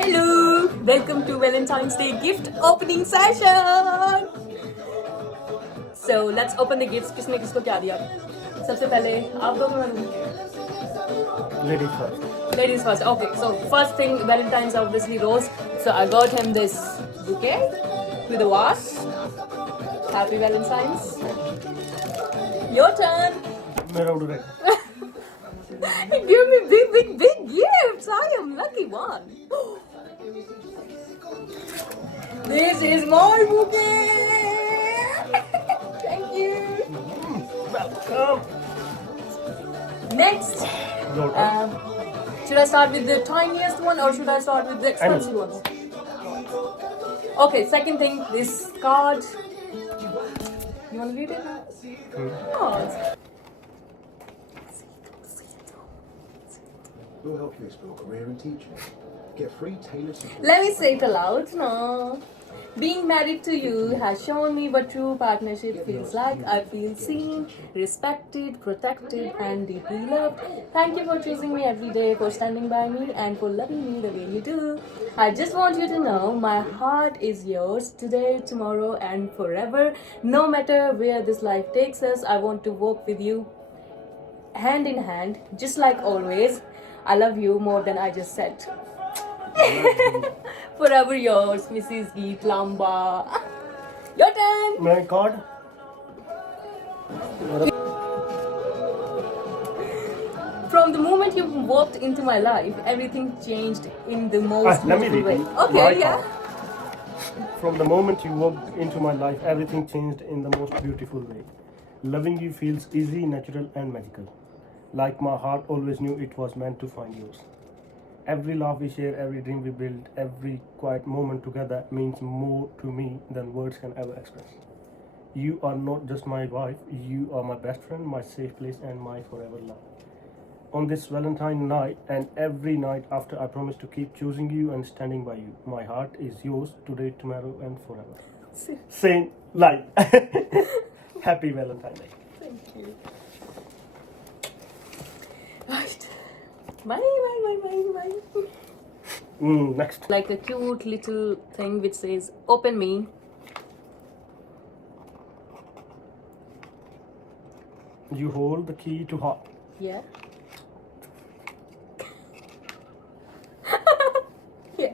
Hello, welcome to Valentine's Day gift opening session. So let's open the gifts. किसने किसको क्या दिया? सबसे पहले आप दोनों में Ladies first. ladies first. Okay, so first thing, Valentine's obviously rose. So I got him this bouquet with a vase. Happy Valentine's. Your turn. मेरा उड़ रहा He gave me big gifts. I am lucky one. This is my bouquet. Thank you. Welcome. Next, Your turn. should I start with the tiniest one or should I start with the expensive ones? Okay, second thing, this card. You want to read it? Oh, We'll help you explore career and teaching. Get free tailored support. let me say it aloud. No. Being married to you has shown me what true partnership feels like. I feel seen, respected, protected, and deeply loved. Thank you for choosing me every day, for standing by me, and for loving me the way you do. I just want you to know my heart is yours today, tomorrow, and forever. No matter where this life takes us, I want to walk with you hand in hand, just like always. I love you more than I just said. Forever yours, Mrs. Geet Lamba. Your turn. My card. From the moment you walked into my life, everything changed in the most Let me beautiful way. read. Okay, My yeah. card. From the moment you walked into my life, everything changed in the most beautiful way. Loving you feels easy, natural, and magical. Like my heart always knew it was meant to find yours. Every laugh we share, every dream we build, every quiet moment together means more to me than words can ever express. You are not just my wife, you are my best friend, my safe place, and my forever love. On this Valentine night and every night after, I promise to keep choosing you and standing by you. My heart is yours today, tomorrow, and forever. Same life. Happy Valentine Day. Thank you. Right. Bye. Next. Like a cute little thing which says, "Open me." You hold the key to heart. Yeah. Yeah.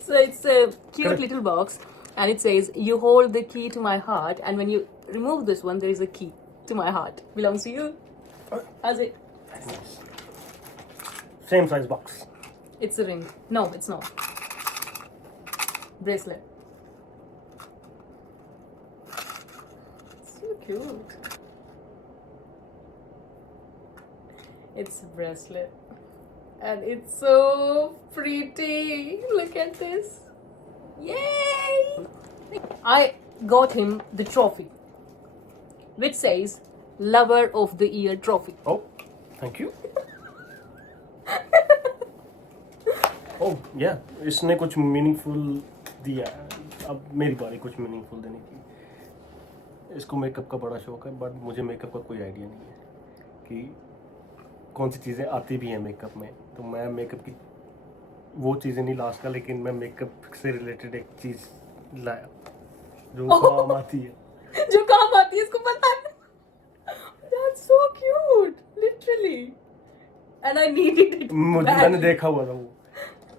So it's a cute Correct. little box, and it says, "You hold the key to my heart," and when you remove this one, there is a key to my heart. Belongs to you. How's it? Same size box. It's a ring. No, it's not. Bracelet. So cute. It's a bracelet. And it's so pretty. Look at this. Yay! I got him the trophy, which says Lover of the Year trophy. Oh, thank you. Oh, yeah. इसने कुछ meaningful दिया है. अब मेरी बारी कुछ meaningful देने की. इसको मेकअप का बड़ा शौक है, बट मुझे मेकअप का कोई आइडिया नहीं है कि कौन सी चीज़ें आती भी हैं मेकअप में. तो मैं मेकअप की वो चीज़ें नहीं ला सका, लेकिन मैं मेकअप से रिलेटेड एक चीज़ लाया जो काम आती है. जो काम आती है इसको पता है. That's so cute, literally. And I needed it. मुझे badly. मैंने देखा हुआ था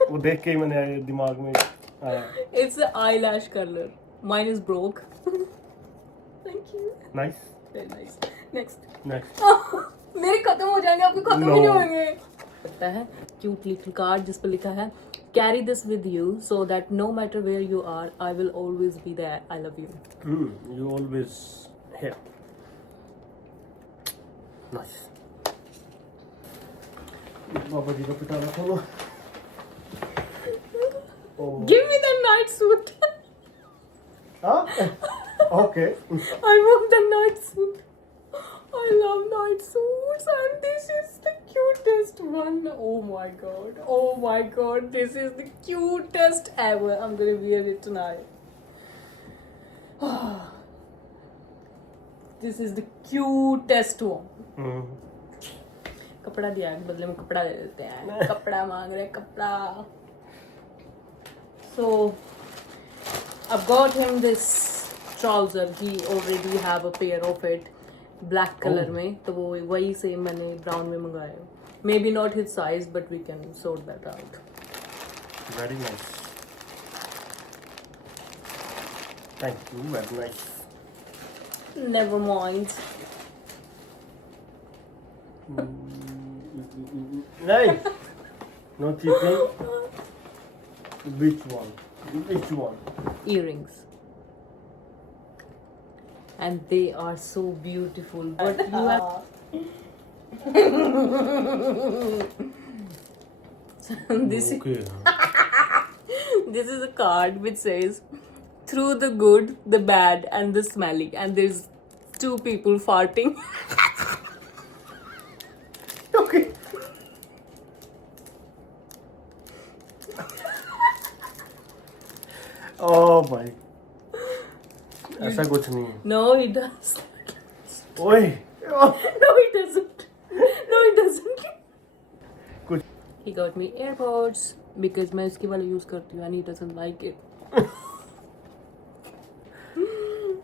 वो देख के ही मैंने दिमाग में आया. It's an eyelash color. Mine is broke. Thank you. Nice. Very nice. Next. Next. मेरे खत्म हो जाएंगे, आपके खत्म No. ही नहीं होंगे. लगता है cute little card जिस पर लिखा है, "Carry this with you so that no matter where you are, I will always be there. I love you." You always here. Nice. बाबा जी का पिटारा खोलो. Oh. Give me the night suit. Huh? Okay. I want the night suit. I love night suits, and this is the cutest one. Oh my god. Oh my god. This is the cutest ever. I'm gonna wear it tonight. This is the cutest one. कपड़ा दिया है, बदले में कपड़ा दे देते हैं, कपड़ा मांग रहे कपड़ा. So I've got him this trouser. He already have a pair of it black color में, तो वो वही सेम मैंने brown में मंगाया. Maybe not his size, but we can sort that out. Very nice. Thank you, very nice. Never mind. Hey, no cheating. Which one? Which one? Earrings. And they are so beautiful. But you have. This Okay. this is a card which says through the good, the bad, and the smelly, and there's two people farting. Okay. Oh my. ऐसा कुछ नहीं है. No, he does. ओए. No, he doesn't. No, he doesn't. कुछ. He got me AirPods because मैं उसकी वाला use करती हूँ and he doesn't like it.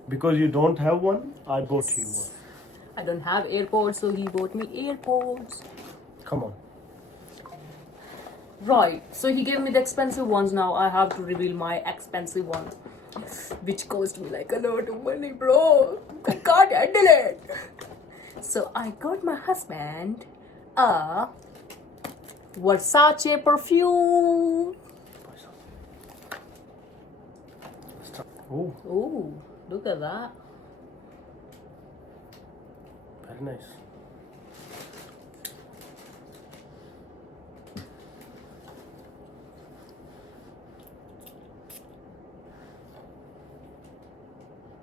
Because you don't have one, I bought you one. I don't have AirPods, so he bought me AirPods. Come on. Right, so he gave me the expensive ones. Now I have to reveal my expensive ones, which cost me like a lot of money, bro. I can't handle it. So I got my husband a Versace perfume. Oh, Ooh, look at that. very nice.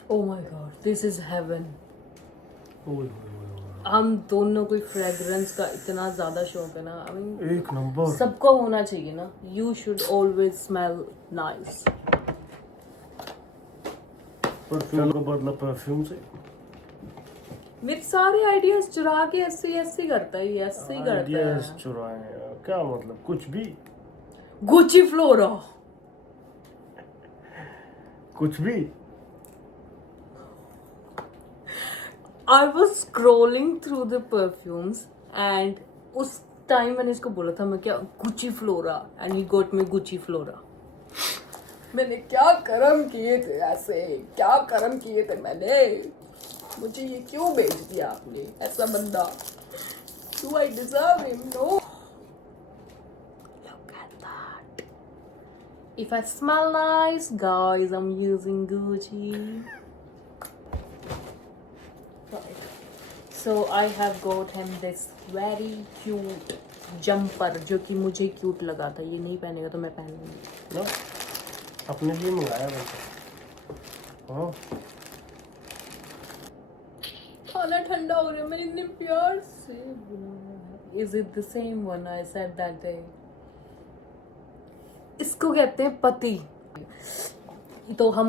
Oh my god, this is heaven. ओए हम दोनों को fragrance का इतना ज्यादा शौक है ना. I mean, एक नंबर. सबको होना चाहिए ना. You should always smell nice. Perfume का बदला परफ्यूम से. मेरे सारे आइडियाज चुरा के ऐसे करता है, ऐसे ही करता Ideas है. चुराए. क्या मतलब कुछ भी. Gucci Flora. कुछ भी. I was scrolling through the perfumes and उस टाइम मैंने इसको बोला था मैं क्या Gucci Flora and he got me Gucci Flora. मैंने क्या कर्म किए थे, ऐसे क्या कर्म किए थे मैंने. मुझे ये क्यों बेच दिया आपने, ऐसा बंदा. Do I deserve him? No. Look at that. If I smell nice, guys, I'm using Gucci. Right. So I have got him this very cute jumper जो कि मुझे क्यूट लगा था. ये नहीं पहनेगा तो मैं पहन लूंगी. ना अपने लिए मंगाया वैसे. हाँ. खाना ठंडा हो रहा है. मैंने इतने प्यार से बनाया है. Is it the same one I said that day? इसको कहते हैं पति. तो हम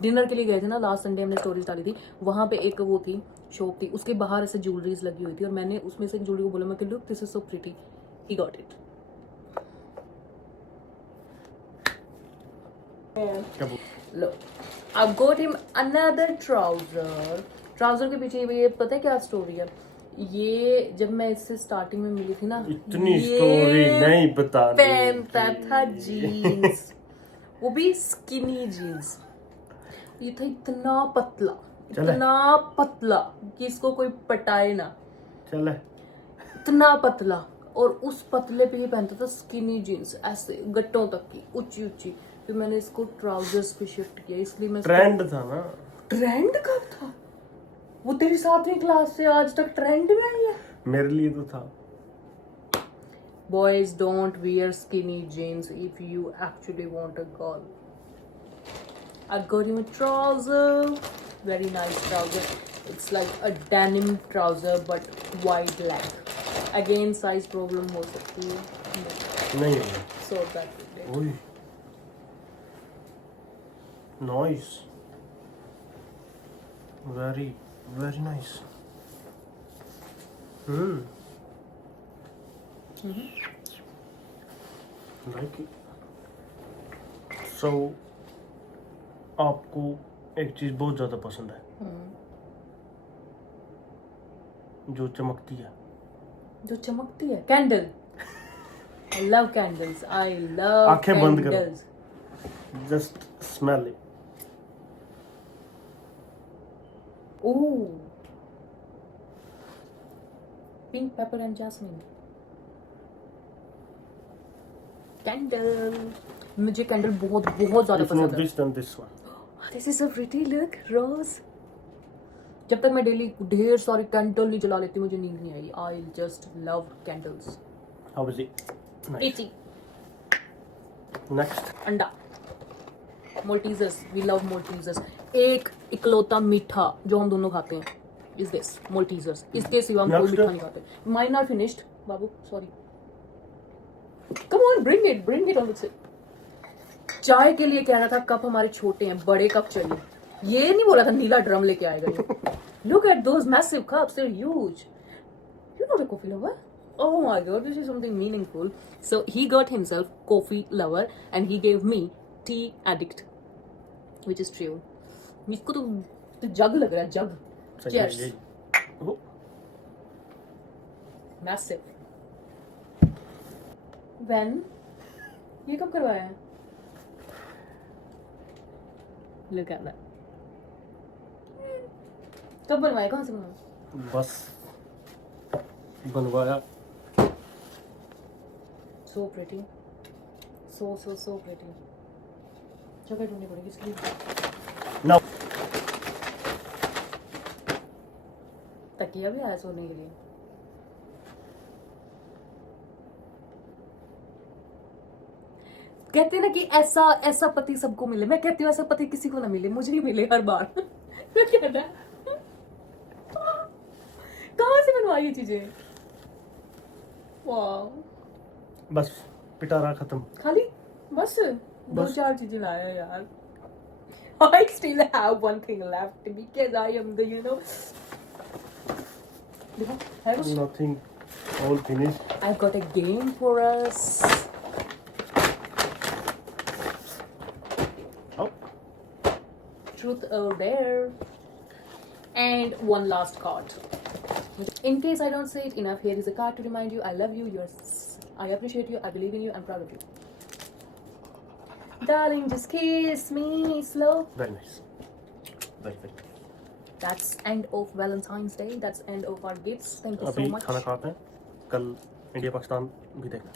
डिनर के लिए गए थे ना लास्ट संडे. हमने स्टोरीज डाली थी. वहाँ पे एक वो थी शॉप थी, उसके बाहर ऐसे ज्वेलरीज लगी हुई थी और मैंने उसमें से एक ज्वेलरी को बोला मैं कि look this is so pretty. He got it. Look, I've got him another trouser. Trouser के पीछे ये पता है क्या स्टोरी है. ये जब मैं इससे स्टार्टिंग में मिली थी ना, इतनी स्टोरी नहीं बता. पहनता था जीन्स, वो भी स्किनी जीन्स. ये था इतना पतला, इतना पतला कि इसको कोई पटाए ना. चले. इतना पतला, और उस पतले पे ही पहनता था स्किनी जीन्स ऐसे गट्टों तक की ऊंची ऊंची. फिर मैंने इसको ट्राउजर्स पे शिफ्ट किया, इसलिए मैं. ट्रेंड था ना. ट्रेंड कब था? वो तेरी 7वीं क्लास से आज तक ट्रेंड में आई है. मेरे लिए तो था. Boys don't wear skinny jeans if you actually want a girl. I got him a trouser, very nice trouser. It's like a denim trouser but wide leg. Again size problem हो सकती है. नहीं है. So that it. ओए. Nice. Very nice. Like so आपको एक चीज बहुत ज्यादा पसंद है जो चमकती है, जो चमकती है, candle. I love candles, I love आंखें बंद करो। Candles. Just smell it. Oh, pink paper and jasmine candle. मुझे कैंडल बहुत बहुत ज्यादा इफ नॉट पसंद है। This then this one. This is a pretty look, rose. जब तक मैं डेली ढेर सारी कैंडल नहीं जला लेती मुझे नींद नहीं आएगी। I just love candles. How is it? Nice. Itchy next. अंडा, मोल्टीजर्स, वी लव मोल्टीजर्स। एक इकलौता मीठा जो हम दोनों खाते हैं इज दिस मोल्टीजर्स। इसके सिवा हम कोई Next. मीठा नहीं खाते। माइन आर फिनिश्ड बाबू, sorry. Come on, bring it on say. चाय के लिए कह रहा था कप हमारे छोटे हैं, बड़े कप चाहिए। ये नहीं बोला था नीला ड्रम लेके आएगा ये। Look at those massive cups, they are huge. You're not a coffee lover? Oh my god, this is something meaningful. So he got himself coffee lover and he gave me tea addict, which is true. इसको तो जग लग रहा है, जग। Cheers. Oh, Massive. When? ये कब करवाया है? Look at that. कब बनवाया, कहाँ से बनवाया? बस बनवाया। So pretty. So pretty. जगह ढूंढनी पड़ेगी इसके लिए। नाउ तकिया भी आया सोने के लिए। कहते हैं ना कि ऐसा ऐसा पति सबको मिले। मैं कहती हूँ ऐसा पति किसी को ना मिले, मुझे ही मिले हर बार। क्या कहना है? कहाँ से बनवाई ये चीजें? वाह, बस पिटारा खत्म। खाली बस दो बस। चार चीजें लाया यार। I still have one thing left because I am the, you know. देखो, है कुछ? Nothing. All finished. I've got a game for us. Oh, Truth or dare. And one last card. In case I don't say it enough, here is a card to remind you I love you, I appreciate you, I believe in you, I'm proud of you. Darling, just kiss me slow. very nice. Very very. That's end of Valentine's Day. That's end of our gifts. Thank you so अभी much. खाना खाते हैं, कल India Pakistan भी देखना।